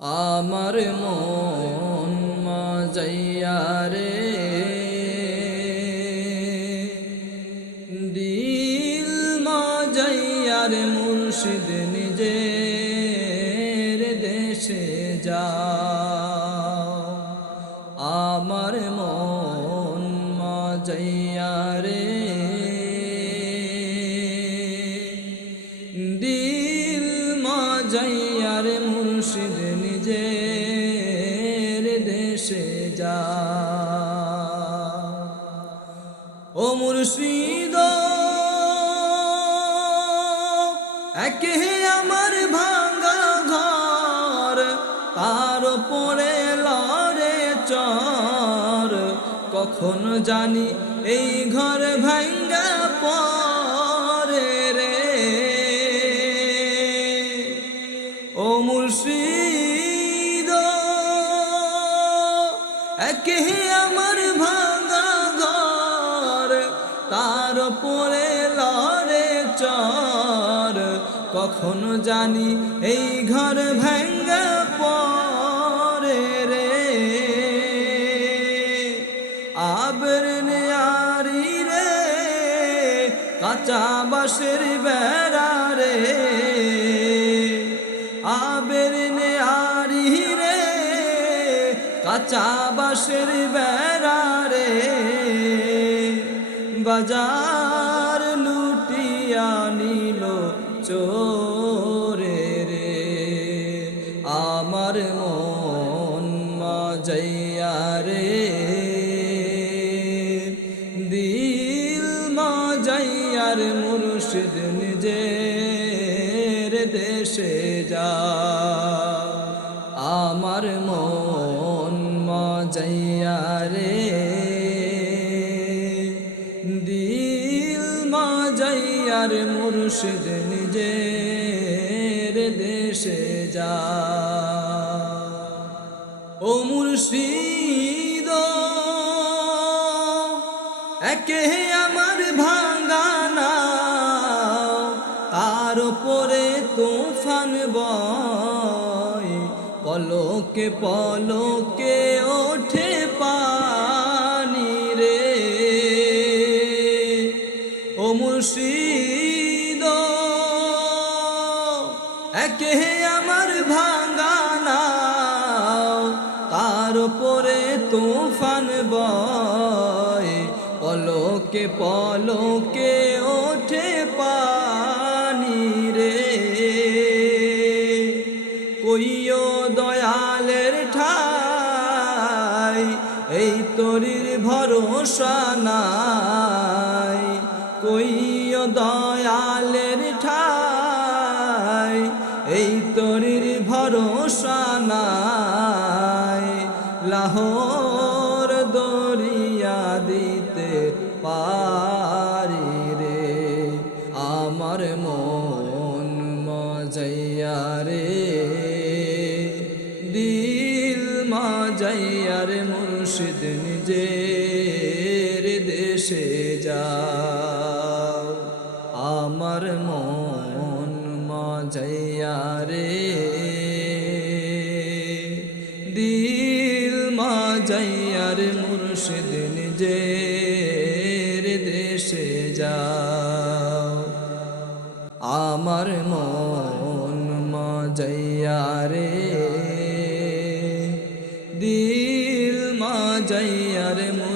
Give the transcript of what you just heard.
আমার মন মাজাইয়া রে। দিল মাজাইয়া রে মুর্শিদ নিজের দেশে যা। আমার মন মাজাইয়া ও মুর্শিদ, একে আমার ভাঙ্গা ঘর, তার পরে লড়ে চর। কখন জানি এই ঘর ভাঙ্গা পরে রে। ও মুর্শিদ একে আমার ভাঙা ঘর, তার পরে লড়ে চর। কখনো জানি এই ঘর ভাঙ্গা পরে রে। আবর নিয়ারি রে, কাঁচা বাঁশের বেড়া রে। কাঁচা বাঁশের বেড়া বাজার লুটিয়া নিল চোরে রে। আমার মন মাজাইয়া রে, দিল মাজাইয়ার মুর্শিদ নিজের দেশে যা। আমার মন মাজাইয়ার মুর্শিদ নিজের দেশে যা। ও মুর্শিদ, একে আমার ভাঙ্গানা তার উপরে তুফান বয়, পলকে পলকে ওঠে মুর্শিদ। একে আমার ভাঙ্গানা তার উপরে তুফান বয়। পলকে পলকে ওঠে পানি রে। কইও দয়ালের ঠাই, এই তরির ভরসা নাই। কইও দয়ালের ঠাই, এই তরির ভরসা নাই। লাহোর দরিয়া দিতে পারি রে, আমার মন মজাইয়া রে। দিল মাজাইয়া রে মুর্শিদ নিজের দেশে যাও। আমার মন মজাইয়া রে। দিল মাজাইয়ার মুর্শিদ নিজের দেশে যাও। আমার মন মজাইয়া রে। দিল মাজাইয়ার মুর্শিদ